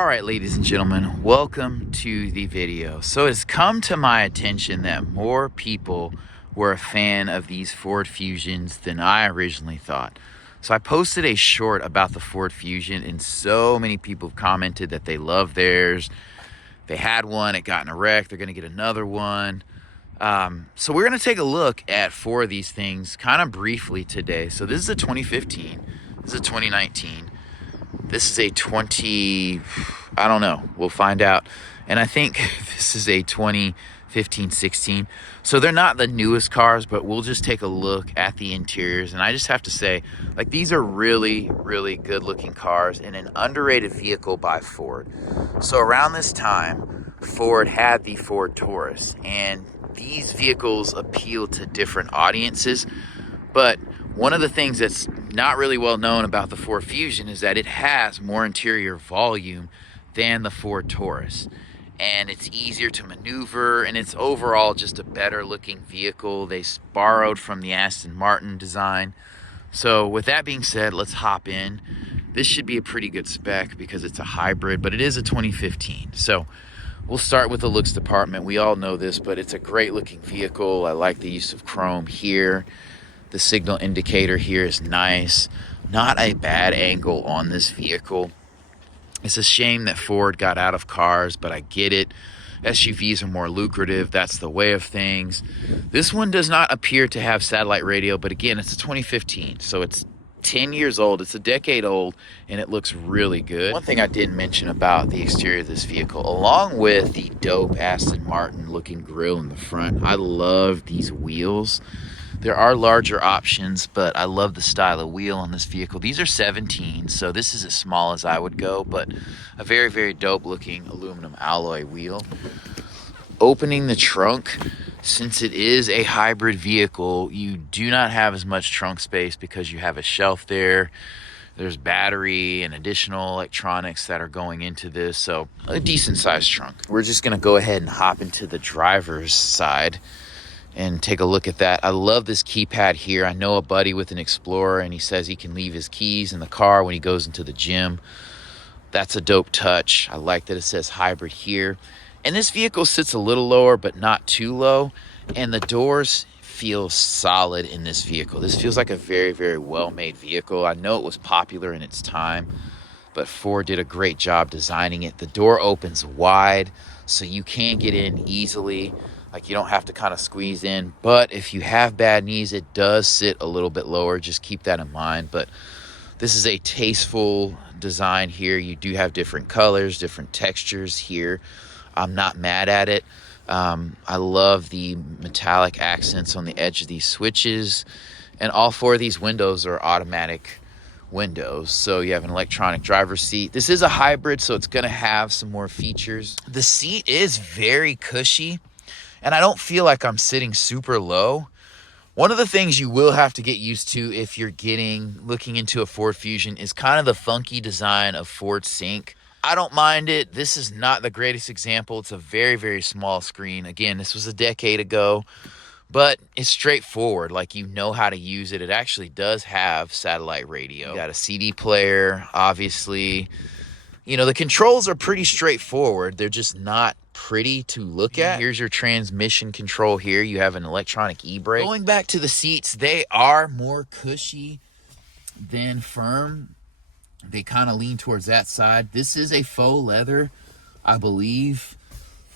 All right, ladies and gentlemen, welcome to the video. So it's come to my attention that more people were a fan of these Ford Fusions than I originally thought. So I posted a short about the Ford Fusion, and so many people have commented that they love theirs. They had one, it got in a wreck, they're gonna get another one. So we're gonna take a look at four of these things kind of briefly today. So this is a 2015, this is a 2019. This is a 20, I don't know, we'll find out. And I think this is a 2015, 16. So they're not the newest cars, but we'll just take a look at the interiors. And I just have to say, like, these are really, really good looking cars and an underrated vehicle by Ford. So around this time, Ford had the Ford Taurus, and these vehicles appeal to different audiences. But one of the things that's not really well known about the Ford Fusion is that it has more interior volume than the Ford Taurus. And it's easier to maneuver, and it's overall just a better looking vehicle. They borrowed from the Aston Martin design. So with that being said, let's hop in. This should be a pretty good spec because it's a hybrid, but it is a 2015. So we'll start with the looks department. We all know this, but it's a great looking vehicle. I like the use of chrome here. The signal indicator here is nice. Not a bad angle on this vehicle. It's a shame that Ford got out of cars, but I get it. SUVs are more lucrative. That's the way of things. This one does not appear to have satellite radio, but again, it's a 2015, so it's 10 years old. It's a decade old, and it looks really good. One thing I didn't mention about the exterior of this vehicle, along with the dope Aston Martin looking grille in the front, I love these wheels. There are larger options, but I love the style of wheel on this vehicle. These are 17, so this is as small as I would go, but a very, very dope looking aluminum alloy wheel. Opening the trunk, since it is a hybrid vehicle, you do not have as much trunk space because you have a shelf there. There's battery and additional electronics that are going into this, so a decent sized trunk. We're just gonna go ahead and hop into the driver's side and take a look at that. I love this keypad here. I know a buddy with an Explorer, and he says he can leave his keys in the car when he goes into the gym. That's a dope touch. I like that it says hybrid here. And this vehicle sits a little lower, but not too low. And the doors feel solid in this vehicle. This feels like a very, very well-made vehicle. I know it was popular in its time, but Ford did a great job designing it. The door opens wide, so you can get in easily. Like, you don't have to kind of squeeze in, but if you have bad knees, it does sit a little bit lower. Just keep that in mind. But this is a tasteful design here. You do have different colors, different textures here. I'm not mad at it. I love the metallic accents on the edge of these switches, and all four of these windows are automatic windows. So you have an electronic driver's seat. This is a hybrid, so it's going to have some more features. The seat is very cushy, and I don't feel like I'm sitting super low. One of the things you will have to get used to if you're looking into a Ford Fusion is kind of the funky design of Ford Sync. I don't mind it. This is not the greatest example. It's a very, very small screen. Again, this was a decade ago, but it's straightforward. Like, you know how to use it. It actually does have satellite radio. You got a CD player, obviously. You know, the controls are pretty straightforward. They're just not pretty to look at. Here's your transmission control here. You have an electronic e-brake. Going back to the seats, they are more cushy than firm. They kind of lean towards that side. This is a faux leather, I believe.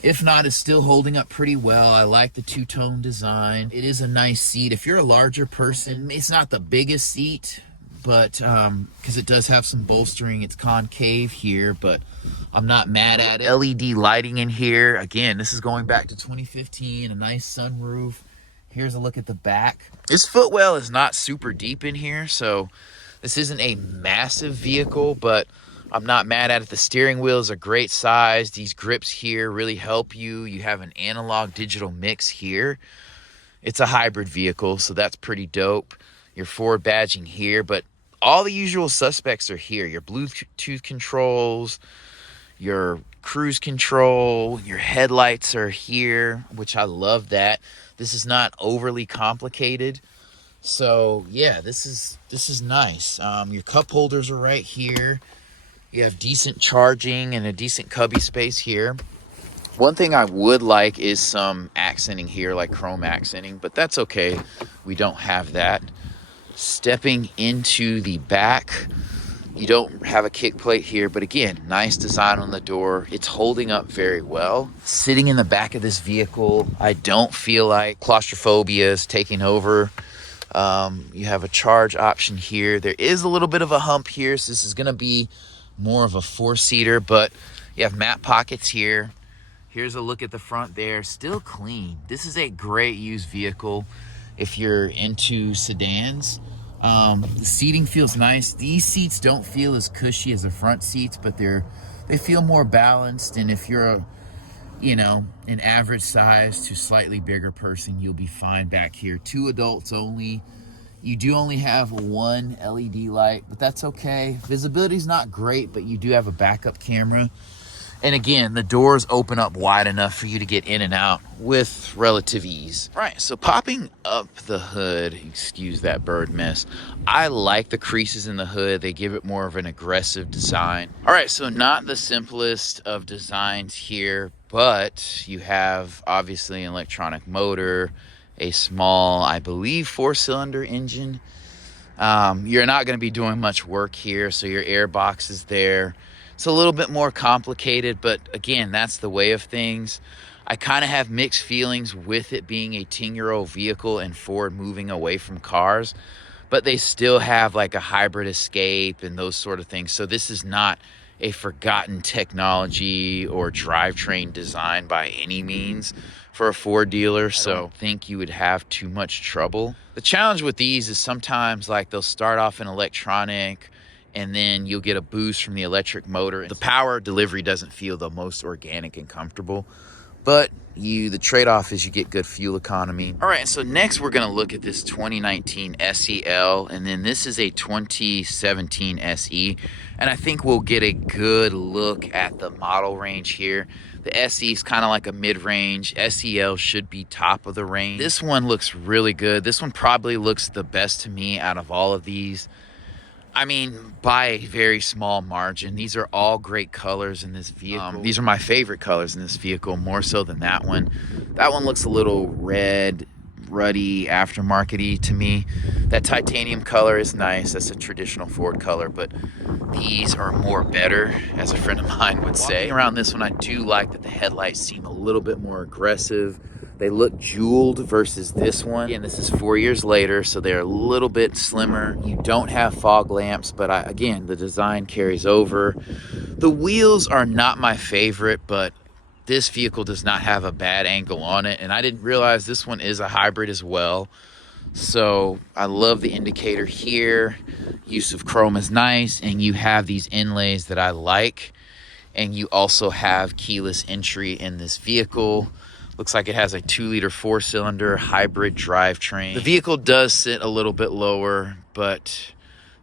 If not, it's still holding up pretty well. I like the two-tone design. It is a nice seat. If you're a larger person, it's not the biggest seat, but because it does have some bolstering. It's concave here, but I'm not mad at it. LED lighting in here. Again, this is going back to 2015. A nice sunroof. Here's a look at the back. This footwell is not super deep in here, so this isn't a massive vehicle, but I'm not mad at it. The steering wheel is a great size. These grips here really help you. You have an analog digital mix here. It's a hybrid vehicle, so that's pretty dope. Your Ford badging here, but all the usual suspects are here. Your Bluetooth controls, your cruise control, your headlights are here, which I love that. This is not overly complicated. So yeah, this is nice. Your cup holders are right here. You have decent charging and a decent cubby space here. One thing I would like is some accenting here, like chrome accenting, but that's okay. We don't have that. Stepping into the back, you don't have a kick plate here, but again, nice design on the door. It's holding up very well. Sitting in the back of this vehicle, I don't feel like claustrophobia is taking over. You have a charge option here. There is a little bit of a hump here, so this is gonna be more of a 4-seater, but you have mat pockets here. Here's a look at the front there, still clean. This is a great used vehicle if you're into sedans. The seating feels nice. These seats don't feel as cushy as the front seats, but they feel more balanced. And if you're an average size to slightly bigger person, you'll be fine back here. 2 adults only. You do only have one LED light, but that's okay. Visibility's not great, but you do have a backup camera. And again, the doors open up wide enough for you to get in and out with relative ease. All right, so popping up the hood, excuse that bird mess. I like the creases in the hood. They give it more of an aggressive design. All right, so not the simplest of designs here, but you have obviously an electronic motor, a small, I believe, 4-cylinder engine. You're not gonna be doing much work here, so your air box is there. It's a little bit more complicated, but again, that's the way of things. I kind of have mixed feelings with it being a 10-year-old vehicle and Ford moving away from cars, but they still have like a hybrid escape and those sort of things. So this is not a forgotten technology or drivetrain design by any means for a Ford dealer. So I don't think you would have too much trouble. The challenge with these is sometimes like they'll start off in electronic, and then you'll get a boost from the electric motor. The power delivery doesn't feel the most organic and comfortable, but the trade-off is you get good fuel economy. All right, so next we're gonna look at this 2019 SEL, and then this is a 2017 SE, and I think we'll get a good look at the model range here. The SE is kind of like a mid-range. SEL should be top of the range. This one looks really good. This one probably looks the best to me out of all of these. I mean, by a very small margin. These are all great colors in this vehicle. These are my favorite colors in this vehicle, more so than that one. That one looks a little red, ruddy, aftermarket-y to me. That titanium color is nice. That's a traditional Ford color, but these are more better, as a friend of mine would say. Walking around this one, I do like that the headlights seem a little bit more aggressive. They look jeweled versus this one. Again, this is 4 years later, so they're a little bit slimmer. You don't have fog lamps, but again, the design carries over. The wheels are not my favorite, but this vehicle does not have a bad angle on it, and I didn't realize this one is a hybrid as well. So I love the indicator here. Use of chrome is nice, and you have these inlays that I like, and you also have keyless entry in this vehicle. Looks like it has a 2-liter 4-cylinder hybrid drivetrain. The vehicle does sit a little bit lower, but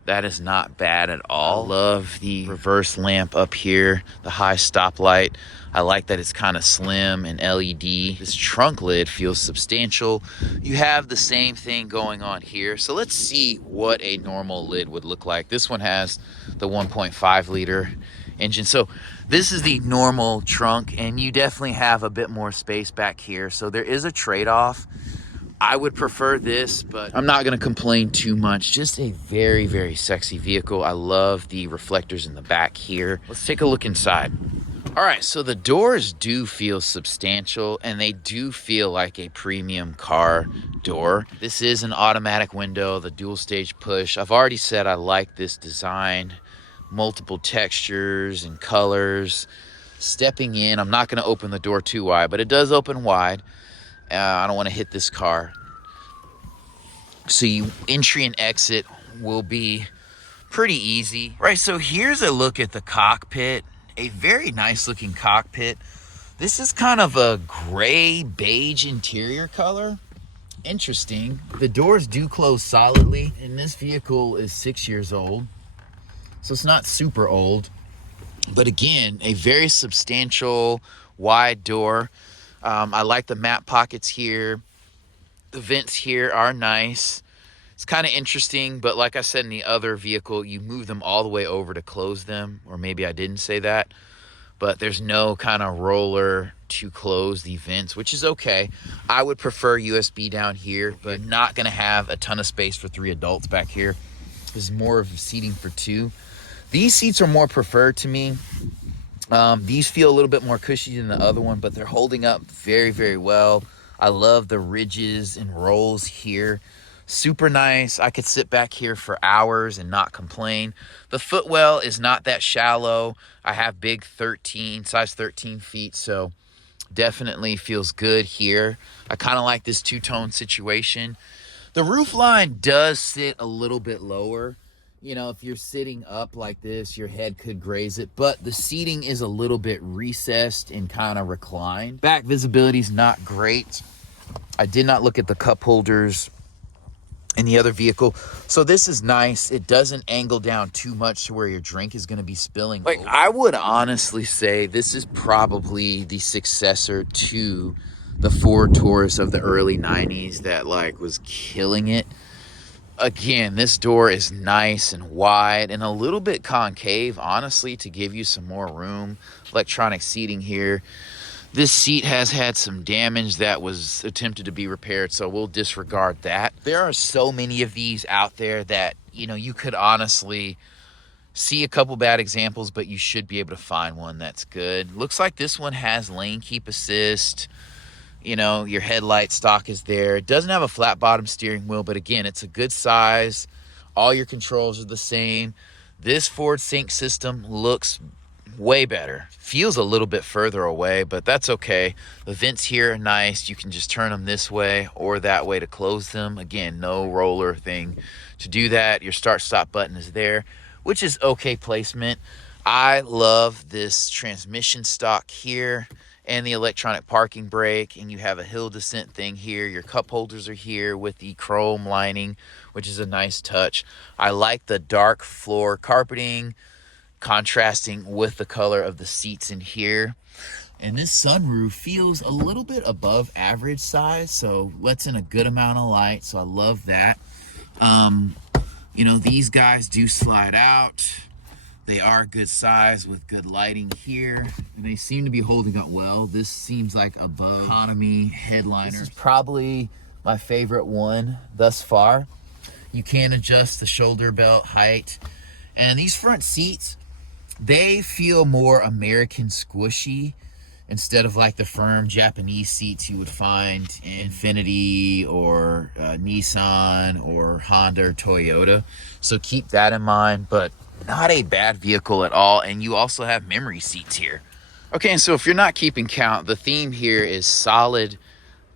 that is not bad at all. I love the reverse lamp up here, the high stoplight. I like that it's kind of slim and LED. This trunk lid feels substantial. You have the same thing going on here. So let's see what a normal lid would look like. This one has the 1.5-liter engine. So this is the normal trunk, and you definitely have a bit more space back here. So there is a trade-off. I would prefer this, but I'm not going to complain too much. Just a very, very sexy vehicle. I love the reflectors in the back here. Let's take a look inside. All right, so the doors do feel substantial, and they do feel like a premium car door. This is an automatic window, the dual stage push. I've already said I like this design. Multiple textures and colors. Stepping in, I'm not going to open the door too wide, but it does open wide. I don't want to hit this car. So entry and exit will be pretty easy. Right, so here's a look at the cockpit. A very nice looking cockpit. This is kind of a gray beige interior color. Interesting. The doors do close solidly, and this vehicle is 6 years old. So it's not super old, but again, a very substantial wide door. I like the mat pockets here. The vents here are nice. It's kind of interesting, but like I said in the other vehicle, you move them all the way over to close them, or maybe I didn't say that, but there's no kind of roller to close the vents, which is okay. I would prefer USB down here, but not gonna have a ton of space for 3 adults back here. This is more of seating for 2. These seats are more preferred to me. These feel a little bit more cushy than the other one, but they're holding up very, very well. I love the ridges and rolls here. Super nice. I could sit back here for hours and not complain. The footwell is not that shallow. I have big size 13 feet, so definitely feels good here. I kind of like this two-tone situation. The roof line does sit a little bit lower. You know, if you're sitting up like this, your head could graze it, but the seating is a little bit recessed and kind of reclined. Back visibility is not great. I did not look at the cup holders in the other vehicle, so this is nice. It doesn't angle down too much to where your drink is going to be spilling. Like, I would honestly say this is probably the successor to the Ford Taurus of the early 90s that like was killing it. Again, this door is nice and wide and a little bit concave, honestly, to give you some more room. Electronic seating here. This seat has had some damage that was attempted to be repaired, so we'll disregard that. There are so many of these out there that, you know, you could honestly see a couple bad examples, but you should be able to find one that's good. Looks like this one has lane keep assist. You know, your headlight stock is there. It doesn't have a flat bottom steering wheel, but again, it's a good size. All your controls are the same. This Ford Sync system looks way better. Feels a little bit further away, but that's okay. The vents here are nice. You can just turn them this way or that way to close them. Again, no roller thing to do that. Your start stop button is there, which is okay placement. I love this transmission stock here and the electronic parking brake, and you have a hill descent thing here. Your cup holders are here with the chrome lining, which is a nice touch. I like the dark floor carpeting contrasting with the color of the seats in here. And this sunroof feels a little bit above average size, so lets in a good amount of light, so I love that. You know, these guys do slide out. They are good size with good lighting here, and they seem to be holding up well. This seems like above economy headliner. This is probably my favorite one thus far. You can adjust the shoulder belt height, and these front seats, they feel more American squishy instead of like the firm Japanese seats you would find in Infiniti or Nissan or Honda or Toyota. So keep that in mind, but not a bad vehicle at all. And you also have memory seats here. Okay, and so if you're not keeping count, the theme here is solid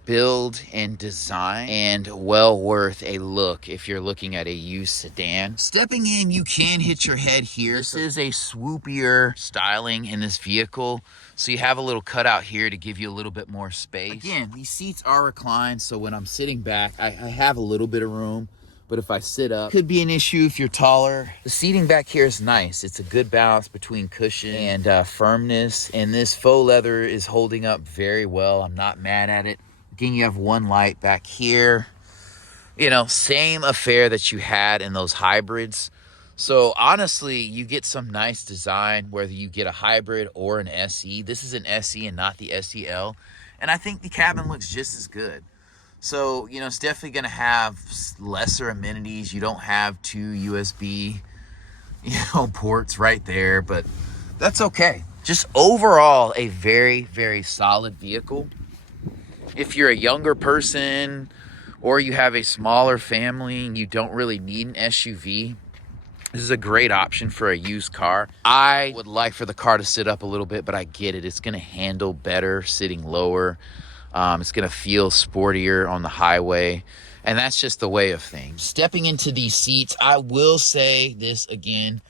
build and design, and well worth a look if you're looking at a used sedan. Stepping in, you can hit your head here. This is a swoopier styling in this vehicle, so you have a little cutout here to give you a little bit more space. Again, these seats are reclined, so when I'm sitting back, I have a little bit of room, but if I sit up, could be an issue if you're taller. The seating back here is nice. It's a good balance between cushion and firmness, and this faux leather is holding up very well. I'm not mad at it. Again, you have one light back here. You know, same affair that you had in those hybrids. So honestly, you get some nice design, whether you get a hybrid or an SE. This is an SE and not the SEL. And I think the cabin looks just as good. So, you know, it's definitely going to have lesser amenities. You don't have 2 USB, ports right there, but that's okay. Just overall, a very, very solid vehicle. If you're a younger person or you have a smaller family and you don't really need an SUV, this is a great option for a used car. I would like for the car to sit up a little bit, but I get it. It's going to handle better sitting lower. It's going to feel sportier on the highway, and that's just the way of things. Stepping into these seats, I will say this again.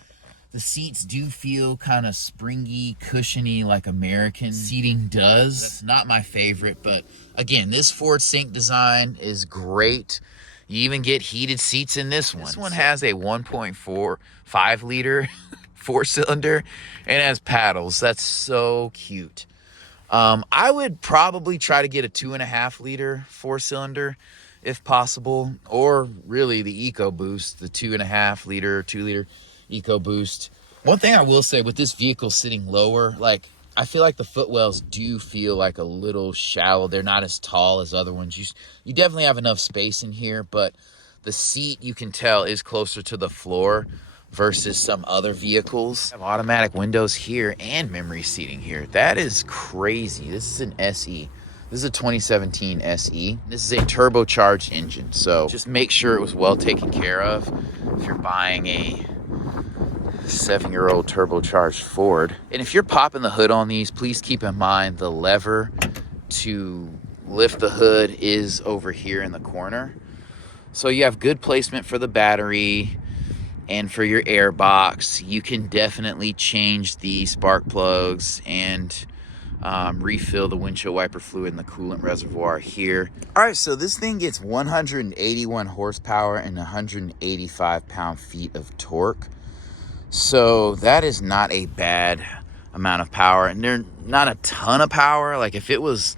The seats do feel kind of springy, cushiony, like American seating does. That's not my favorite, but again, this Ford Sync design is great. You even get heated seats in this one. This one has a 1.45 liter 4-cylinder and has paddles. That's so cute. I would probably try to get a 2.5 liter 4-cylinder. if possible, or really the EcoBoost, the 2.5 liter, 2 liter EcoBoost. One thing I will say with this vehicle sitting lower, like I feel like the footwells do feel like a little shallow. They're not as tall as other ones. You definitely have enough space in here, but the seat, you can tell, is closer to the floor versus some other vehicles. I have automatic windows here and memory seating here. That is crazy. This is an SE. This is a 2017 SE. This is a turbocharged engine, so just make sure it was well taken care of if you're buying a 7-year-old turbocharged Ford. And if you're popping the hood on these, please keep in mind the lever to lift the hood is over here in the corner. So you have good placement for the battery and for your air box. You can definitely change the spark plugs and refill the windshield wiper fluid in the coolant reservoir here. All right, so this thing gets 181 horsepower and 185 pound-feet of torque. So that is not a bad amount of power, and they're not a ton of power. Like if it was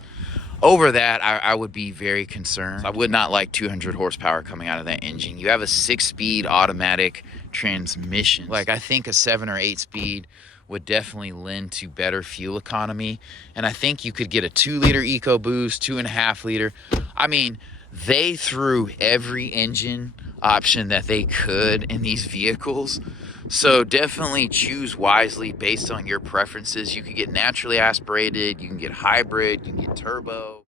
over that, I would be very concerned. I would not like 200 horsepower coming out of that engine. You have a 6-speed automatic transmission. Like I think a 7 or 8 speed would definitely lend to better fuel economy. And I think you could get a 2-liter EcoBoost, 2.5 liter. I mean, they threw every engine option that they could in these vehicles. So definitely choose wisely based on your preferences. You can get naturally aspirated, you can get hybrid, you can get turbo.